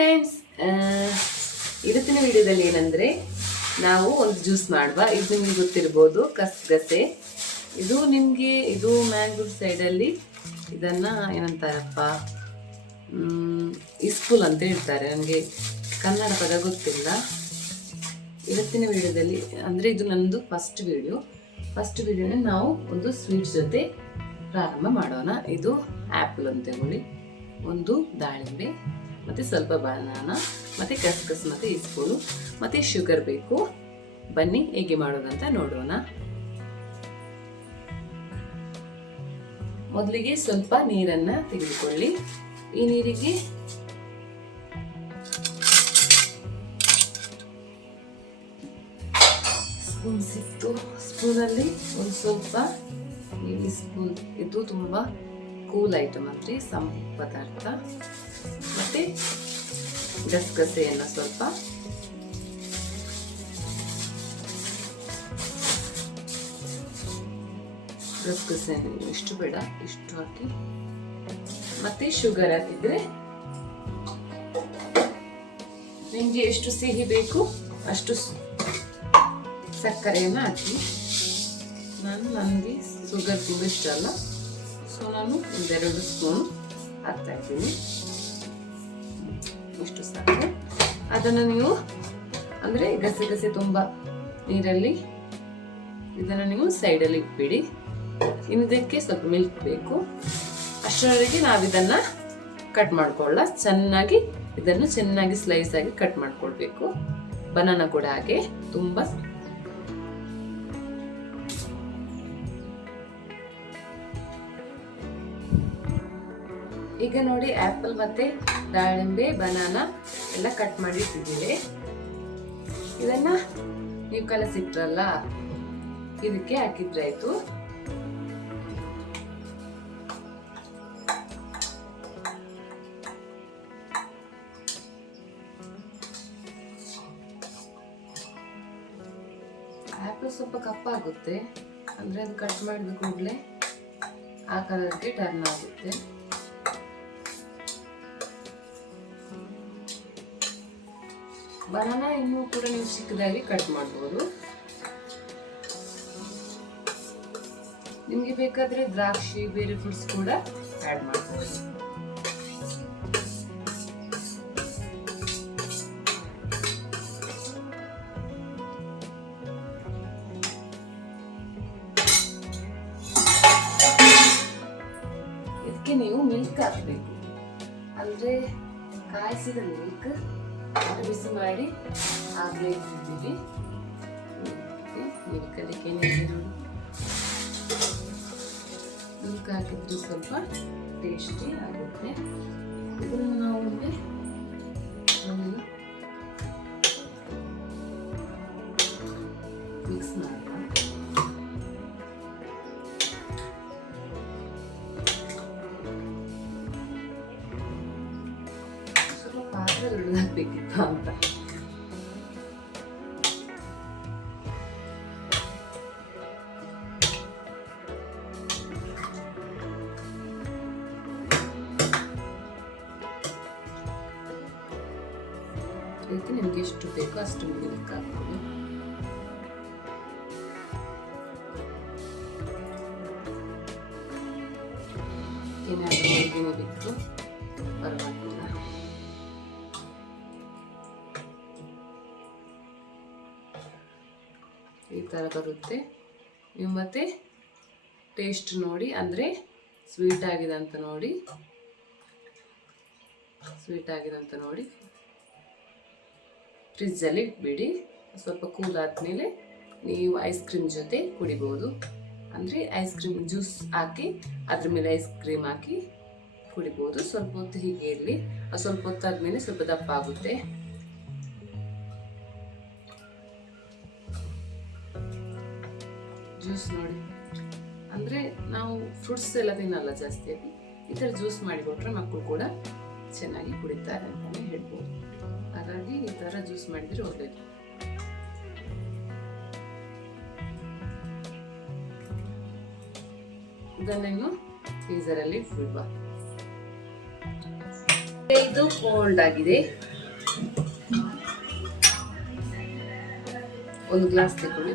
Friends ಇವತ್ತಿನ ವಿಡಿಯೋದಲ್ಲಿ ಏನಂದ್ರೆ ನಾವು ಒಂದು ಜ್ಯೂಸ್ ಮಾಡುವ. ಇದು ನಿಮ್ಗೆ ಗೊತ್ತಿರ್ಬೋದು ಕಸ್ಗಸೆ ಇದು ನಿಮಗೆ ಇದು ಮ್ಯಾಂಗ್ಳೂರ್ ಸೈಡಲ್ಲಿ ಇದನ್ನ ಏನಂತಾರಪ್ಪ ಮ್, ಇಸ್ಕೂಲ್ ಅಂತ ಹೇಳ್ತಾರೆ. ನನಗೆ ಕನ್ನಡ ಪದ ಗೊತ್ತಿಲ್ಲ. ಇವತ್ತಿನ ವಿಡಿಯೋದಲ್ಲಿ ಅಂದರೆ ಇದು ನನ್ನದು ಫಸ್ಟ್ ವಿಡಿಯೋ ಫಸ್ಟ್ ವಿಡಿಯೋನ ನಾವು ಒಂದು ಸ್ವೀಟ್ ಜೊತೆ ಪ್ರಾರಂಭ ಮಾಡೋಣ. ಇದು ಆ್ಯಪಲ್ ಅಂತ ಹೇಳಿ ಒಂದು ದಾಳಿಂಬೆ. ಮತ್ತು ಸ್ವಲ್ಪ ಬನಾನ, ಮತ್ತು ಕಸ್ಕಸ್, ಮತ್ತು ಇಸ್ಪೂನು ಮತ್ತು ಶುಗರ್ ಬೇಕು. ಬನ್ನಿ, ಹೇಗೆ ಮಾಡೋದಂತ ನೋಡೋಣ. ಮೊದಲಿಗೆ ಸ್ವಲ್ಪ ನೀರನ್ನು ತೆಗೆದುಕೊಳ್ಳಿ. ಈ ನೀರಿಗೆ ಸ್ಪೂನ್ ಸಿಕ್ತು. ಸ್ಪೂನಲ್ಲಿ ಒಂದು ಸ್ವಲ್ಪ ಈ ಸ್ಪೂನ್ ಇದು ತುಂಬ ಕೂಲ್ ಐಟಮ್ ಅಂದರೆ ಸಂಪು ಪದಾರ್ಥ ಮತ್ತು ಗಸಗಸೆಯನ್ನು ಸ್ವಲ್ಪ ಗಸಗಸೆಯನ್ನು ಇಷ್ಟು ಬೇಡ, ಇಷ್ಟು ಹಾಕಿ. ಮತ್ತೆ ಶುಗರ್ ಹಾಕಿದ್ರೆ ನಿಮಗೆ ಎಷ್ಟು ಸಿಹಿ ಬೇಕು ಅಷ್ಟು ಸಕ್ಕರೆಯನ್ನು ಹಾಕಿ. ನಾನು ನನಗೆ ಶುಗರ್ ತುಂಬ ಇಷ್ಟ ಅಲ್ಲ ಸೊ ನಾನು ಒಂದೆರಡು ಸ್ಪೂನ್ ಹಾಕ್ತಾ ಇದ್ದೀನಿ. ಇಷ್ಟು ಸಾಕು. ಅದನ್ನು ನೀವು, ಅಂದರೆ ಗಸಗಸೆ ತುಂಬ ನೀರಲ್ಲಿ ಇದನ್ನು ನೀವು ಸೈಡಲ್ಲಿ ಇಟ್ಬಿಡಿ. ಇದಕ್ಕೆ ಸ್ವಲ್ಪ ಮಿಲ್ಕ್ ಬೇಕು. ಅಷ್ಟರವರೆಗೆ ನಾವು ಇದನ್ನು ಕಟ್ ಮಾಡ್ಕೊಳ್ಳ ಚೆನ್ನಾಗಿ ಇದನ್ನು ಚೆನ್ನಾಗಿ ಸ್ಲೈಸ್ ಆಗಿ ಕಟ್ ಮಾಡ್ಕೊಳ್ಬೇಕು. ಬನಾನ ಕೂಡ ಹಾಗೆ ತುಂಬ ಈಗ ನೋಡಿ ಆಪಲ್ ಮತ್ತೆ ದಾಳಿಂಬೆ, ಬನಾನ ಎಲ್ಲ ಕಟ್ ಮಾಡಿ ಇಟ್ಟಿದ್ದೀವಿ ಇದನ್ನ ನೀವು ಕಲಸಿಟ್ರಲ್ಲ, ಇದಕ್ಕೆ ಹಾಕಿದ್ರೆ ಆಯ್ತು. ಆಪಲ್ ಸ್ವಲ್ಪ ಕಪ್ಪಾಗುತ್ತೆ ಅಂದ್ರೆ ಅದು ಕಟ್ ಮಾಡಿದ ಕೂಡಲೇ. ಆ ಕಲರ್ಗೆ ಟರ್ನ್ ಆಗುತ್ತೆ. ಬನಾನ ಇನ್ನೂ ಕೂಡ ನೀವು ಚಿಕ್ಕದಾಗಿ ಕಟ್ ಮಾಡ್ಬೋದು. ನಿಮಗೆ ಬೇಕಾದ್ರೆ ದ್ರಾಕ್ಷಿ, ಬೇರೆ ಫ್ರೂಟ್ಸ್ ಕೂಡ ಆ್ಯಡ್ ಮಾಡ್ಬೋದು. ಇದಕ್ಕೆ ನೀವು ಮಿಲ್ಕ್ ಹಾಕಬೇಕು. ಅಂದ್ರೆ ಕಾಯಿಸಿದ ಮಿಲ್ಕ್ ಅದು ಬಿಸಿ ಮಾಡಿ ಆಗಲೇ ಮಿಲ್ಕ್ ಅದಕ್ಕೆ ಏನಿದೆ ನೋಡಿ. ಮಿಲ್ಕ್ ಸ್ವಲ್ಪ ಟೇಸ್ಟಿ ಆಗುತ್ತೆ. ಇದನ್ನು ನಾವು ಮಿಕ್ಸ್ ಮಾಡೋಣ ದೊಡ್ಡದಾಗಬೇಕಿತ್ತು ಅಂತ ನಿಮ್ಗೆ ಎಷ್ಟು ಬೇಕೋ ಅಷ್ಟು ಹಾಕ್ಬೋದು ಏನಾದರೂ ಬಿತ್ತು ಪರವಾಗಿಲ್ಲ. ಥರ ಬರುತ್ತೆ. ನೀವು ಮತ್ತೆ ಟೇಸ್ಟ್ ನೋಡಿ, ಅಂದರೆ ಸ್ವೀಟ್ ಆಗಿದೆ ಅಂತ ನೋಡಿ. ಸ್ವೀಟ್ ಆಗಿದೆ ಅಂತ ನೋಡಿ. ಫ್ರಿಜ್ಜಲ್ಲಿ ಇಟ್ಬಿಡಿ. ಸ್ವಲ್ಪ ಕೂಲ್ ಆದಮೇಲೆ ನೀವು ಐಸ್ ಕ್ರೀಮ್ ಜೊತೆ ಕುಡಿಬೋದು. ಅಂದರೆ ಐಸ್ ಕ್ರೀಮ್ ಜ್ಯೂಸ್ ಹಾಕಿ, ಅದ್ರ ಮೇಲೆ ಐಸ್ ಕ್ರೀಮ್ ಹಾಕಿ ಕುಡಿಬೋದು. ಸ್ವಲ್ಪ ಹೊತ್ತು ಹೀಗೆ ಇರಲಿ. ಸ್ವಲ್ಪ ಹೊತ್ತಾದ್ಮೇಲೆ ಸ್ವಲ್ಪ ದಪ್ಪ ಆಗುತ್ತೆ. ಜ್ಯೂಸ್ ನೋಡಿ. ಅಂದರೆ ನಾವು ಫ್ರೂಟ್ಸ್ ಎಲ್ಲ ತಿನ್ನಲ್ಲ ಜಾಸ್ತಿಯಾಗಿ ಈ ಥರ ಜ್ಯೂಸ್ ಮಾಡಿಕೊಟ್ರೆ ಮಕ್ಕಳು ಕೂಡ ಚೆನ್ನಾಗಿ ಕುಡಿತಾರೆ ಅಂತಲೇ ಹೇಳ್ಬೋದು. ಹಾಗಾಗಿ ಈ ಥರ ಜ್ಯೂಸ್ ಮಾಡಿದರೆ ಒಳ್ಳೆಯದು ಇದನ್ನೇನು ಫ್ರೀಸರಲ್ಲಿ ಇಟ್ಬಿಡ್ಬಾ ಇದು ಕೋಲ್ಡ್ ಆಗಿದೆ. ಒಂದು ಗ್ಲಾಸ್ ತಗೊಳ್ಳಿ